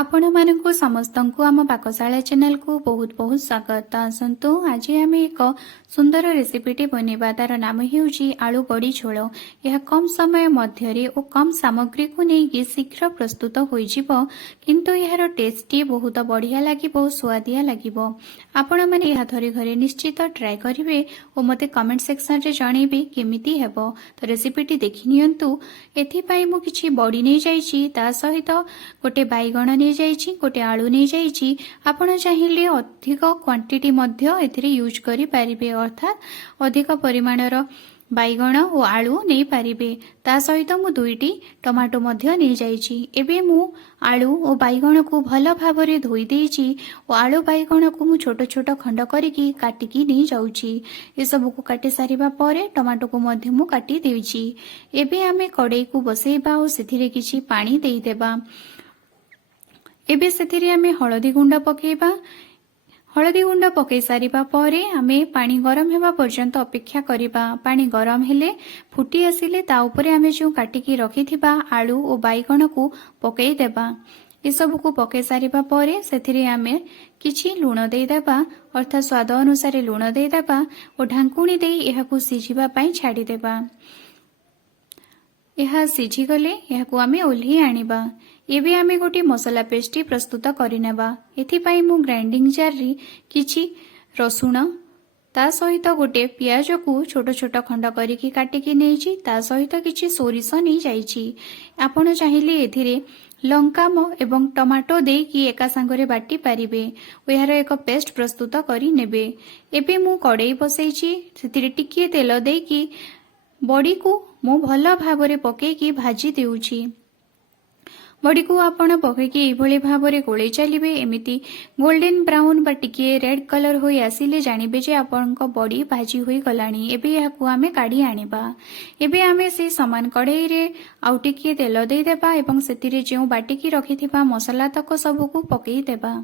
आपण मानकु समस्तंकु आम पाकशाला चैनल को बहुत बहुत स्वागत। आसंतु आज आम एक सुंदर रेसिपीटी बनैबा तार नाम हेउची आलू बड़ी झोल। यह कम समय मध्यरे और कम सामग्री को लेकिन शीघ्र प्रस्तुत होइजिबो, किंतु यार टेस्टी बहुत बढ़िया लागिबो, स्वादिया लागिबो। आपण माने यह थरे घरे निश्चित ट्राई करिवे और मते कमेंट सेक्शन रे जणैबे केमिति हेबो। तो रेसिपीटी देखि नियंतु। एथि पई मु किछि बड़ी नै जाईची, ता सहित गोटे बैगण नहीं जाइछि, गोटे आलू नहीं जाइछि। आपण चाहिए अधिक क्वांटिटी मध्य एथिरे यूज करि परिबे, अर्थात अधिक परिमाणर बैगण और आलू नहीं पारिबे। ता सहित मु दुईटी टमाटो मध्य नहीं जाइछि। एबे मु आलू और बैगण को भल भाबरे धोई देइछि और आलू बैगण को मु छोट छोट खंड करिकि काटिकी नहीं जाउछि। ए सब को काटि सारिबा परे टमाटो को मध्य मु काटि देइछि। एबे आमे कड़ाई को बसैबा और सेथिरे किछि पानी देई देबा। एबे सेथिरे आमे हळदी गुंड पकेबा। हळदी गुंड पकई सारिबा परे आमे पानी गरम हेबा पर्यंत अपेक्षा करिबा। पानी गरम हेले फुटी आसिले ता उपरे आमे जो काटिकी रखिथिबा आलू और बैगण को पकई देबा। ए सब को पकई सारिबा परे सेथिरे आमे किछि लूण देई देबा, अर्थात स्वाद अनुसार लूण देई देबा और ढांकुणी देई एहाकू सिझिबा पई छाडी देबा। यह सिझी गले यहाकू आमे ओल्ही आनिबा। एबे आमे गोटे मसला पेस्टी प्रस्तुत करिनेबा। एथिपाई मु ग्राइंडिंग जार री किछि रसुण, ता सहित गोटे पियाज को छोट छोट खंड करिकि काटिकी नेइछि, ता सहित किछि सोरिष नै जाइछि। आपण चाहिए एथिरे लंका एवं टमाटो देकी एका संगरे बाटी पारिबे ओ यार एक पेस्ट प्रस्तुत करि नेबे। एबे मु कड़ाई बसैछि, सेथिरे टिकिए तेल देकी बड़ी को मु भल भाबरे पकेकी भाजी देउछि। बड़ी को आपण पकेकी एभली भाबरे गोळै चलिबे। एमिति गोल्डन ब्राउन बा टिके रेड कलर होई आसिले जानिबे जे आपनक बड़ी भाजी होई गलानी। एबे याकू आमे काढी आनिबा। एबे आमे से समान कड़ाई रे आउ टिके तेल देई देबा एवं सेतिरे जेउ बाटिकी रखिथिबा मसला तक सब को पकेई देबा।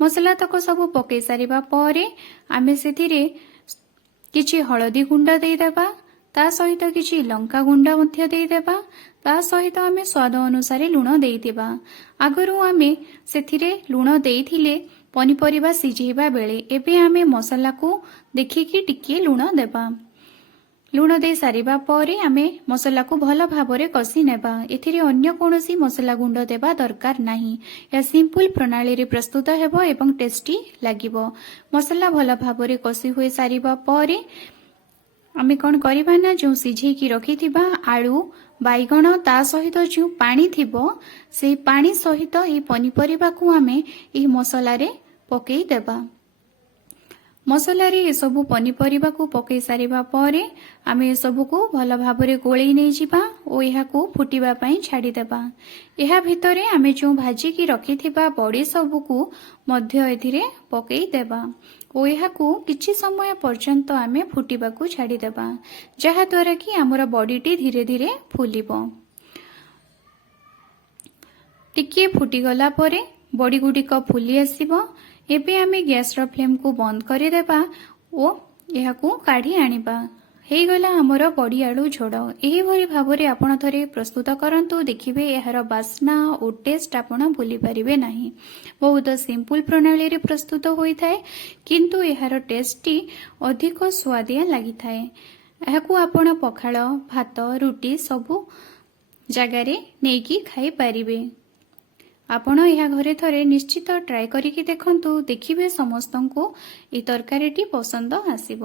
मसला तक सब पकेई सारिबा परे आमे सेतिरे किछि हळदी गुंड देई देबा, ता सहित किछि लंका गुंड मध्य देई देबा, ता सहित आमे स्वाद अनुसार लूण देइतिबा। आगरु आमे सेथिरे लूण देइथिले पनिपरिबा सिझेबा बेले। एबे आमे मसला को देखिकी टिके लूण देबा। लूण दे सारिबा परे आमे मसला को भल भाबरे कसी नेबा। एथिरे अन्य कोनोसी मसला गुंड देबा दरकार नाही। या सिंपल प्रणाली रे प्रस्तुत हेबो एवं टेस्टी लागिबो। मसला भल भाबरे कसी होई सारिबा परे आमे कौन करिबा ना, जो सिझेकी रखिथिबा आलू बैगण ता सहित जो पानी थिबो से पानी सहित ए पनिपरिबा को आमे ए मसला रे पकेई देबा। मसला रे ए सब पनिपरिबा को पकेई सारिबा परे आमे ए सब को भल भाबरे गोळै नै जिबा ओ एहा को फुटिबा पई छाडी देबा। एहा भितरे आमे जो भाजी की रखिथिबा बड़ी सब को मध्य एथिरे पकेई देबा ओ एहा को किछि समय पर्यंत आमे फुटिबा को छाडी देबा, जहा द्वारा कि हमर बॉडीटी धीरे धीरे फुलिबो। टिके फुटी गला परे बड़ी गुडिक फुली आसीबो। एबे आमे गैस रो फ्लेम को बंद करि देबा ओ एहा को काढी आनिबा। हेई गला हमर बड़ी आलू झोड़। एही भली भाबरे आपण थरे प्रस्तुत करंतु, देखिबे एहार बास्ना ओ टेस्ट आपण भूली परिबे नाही। बहुत सिंपल प्रणाली रे प्रस्तुत होई थाए, किंतु एहार टेस्टी अधिक स्वादिया लागि थाए। एहाकू आपण पखाळ, भात, रुटी सबु जगारे नेकी खाई परिबे। आपण यह घरे थरे निश्चित ट्राई करिकि देखंतु, देखिबे समस्तंको ए तरकारीटी पसंद आसीबो।